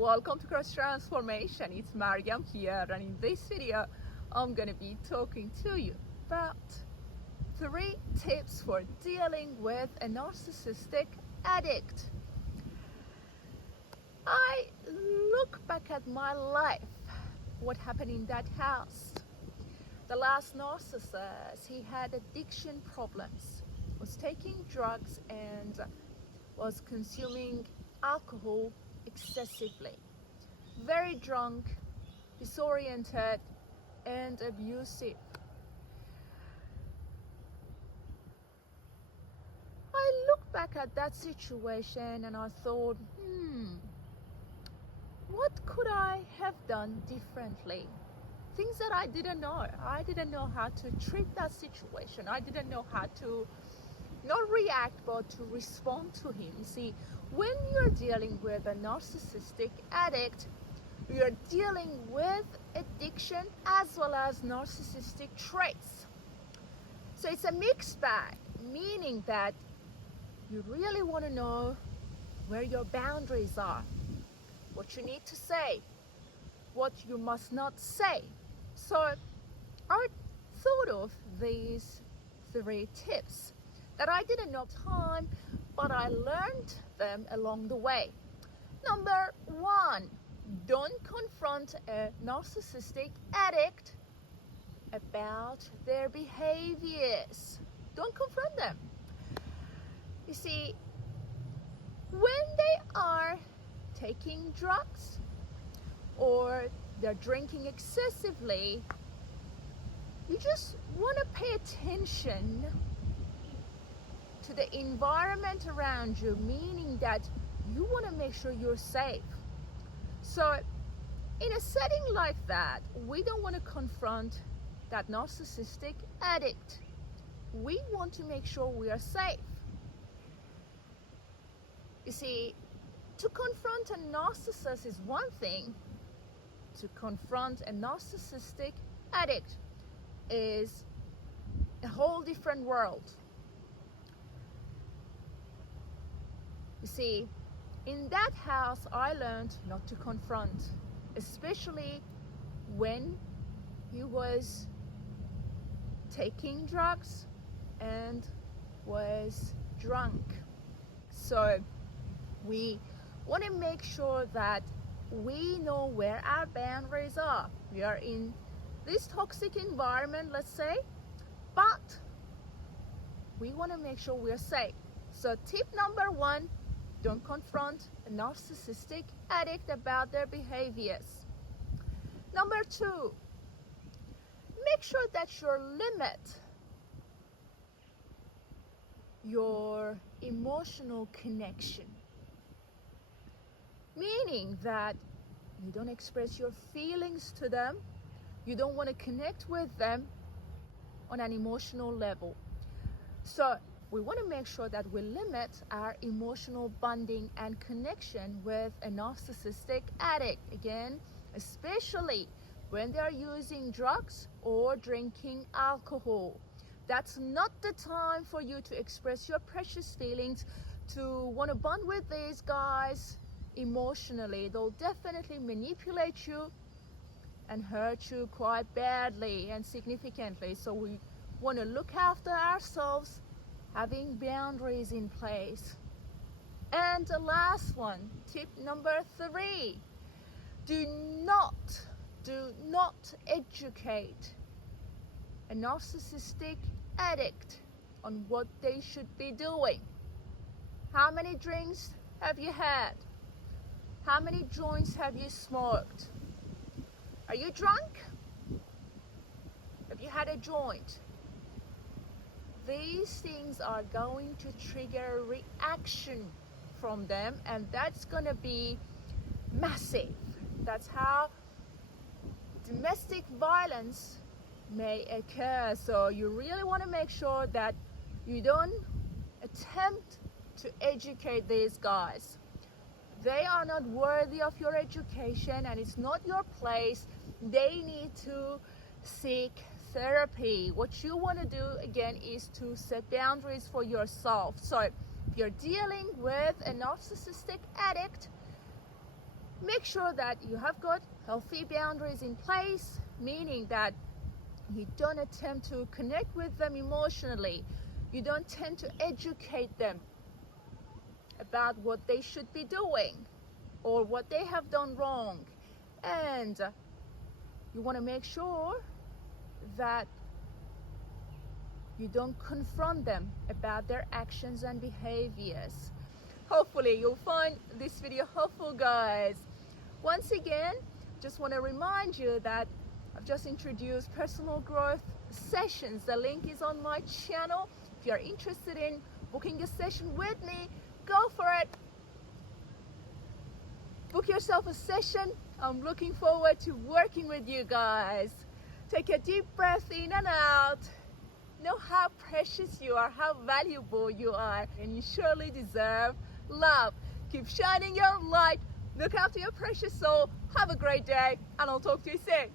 Welcome to Cross Transformation. It's Maryam here, and in this video I'm gonna be talking to you about 3 tips for dealing with a narcissistic addict. I look back at my life, what happened in that house. The last narcissist, he had addiction problems, was taking drugs and was consuming alcohol excessively, very drunk, disoriented and abusive. I look back at that situation and I thought, what could I have done differently? Things that I didn't know. I didn't know how to treat that situation. I didn't know how to not react but to respond to him. You see, when you're dealing with a narcissistic addict, you're dealing with addiction as well as narcissistic traits. So it's a mixed bag, meaning that you really want to know where your boundaries are, what you need to say, what you must not say. So I thought of these 3 tips that I didn't know at the time, but I learned them along the way. Number 1, don't confront a narcissistic addict about their behaviors. Don't confront them. You see, when they are taking drugs or they're drinking excessively, you just want to pay attention to the environment around you, meaning that you want to make sure you're safe. So in a setting like that, we don't want to confront that narcissistic addict. We want to make sure we are safe. You see, to confront a narcissist is one thing. To confront a narcissistic addict is a whole different world. You see, in that house, I learned not to confront, especially when he was taking drugs and was drunk. So we want to make sure that we know where our boundaries are. We are in this toxic environment, let's say, but we want to make sure we're safe. So tip number 1, don't confront a narcissistic addict about their behaviors. Number 2, make sure that you limit your emotional connection. Meaning that you don't express your feelings to them. You don't want to connect with them on an emotional level. So we want to make sure that we limit our emotional bonding and connection with a narcissistic addict. Again, especially when they are using drugs or drinking alcohol. That's not the time for you to express your precious feelings, to want to bond with these guys emotionally. They'll definitely manipulate you and hurt you quite badly and significantly. So we want to look after ourselves, having boundaries in place. And the last one, tip number 3, do not educate a narcissistic addict on what they should be doing. How many drinks have you had? How many joints have you smoked? Are you drunk? Have you had a joint? These things are going to trigger a reaction from them, and that's going to be massive. That's how domestic violence may occur. So you really want to make sure that you don't attempt to educate these guys. They are not worthy of your education and it's not your place. They need to seek therapy. What you want to do again is to set boundaries for yourself. So if you're dealing with a narcissistic addict, Make sure that you have got healthy boundaries in place, meaning that you don't attempt to connect with them emotionally. You don't tend to educate them about what they should be doing or what they have done wrong. And you want to make sure that you don't confront them about their actions and behaviors. Hopefully you'll find this video helpful, guys. Once again, just want to remind you that I've just introduced personal growth sessions. The link is on my channel. If you're interested in booking a session with me, go for it. Book yourself a session. I'm looking forward to working with you guys. Take a deep breath in and out. Know how precious you are, how valuable you are, and you surely deserve love. Keep shining your light. Look after your precious soul. Have a great day, and I'll talk to you soon.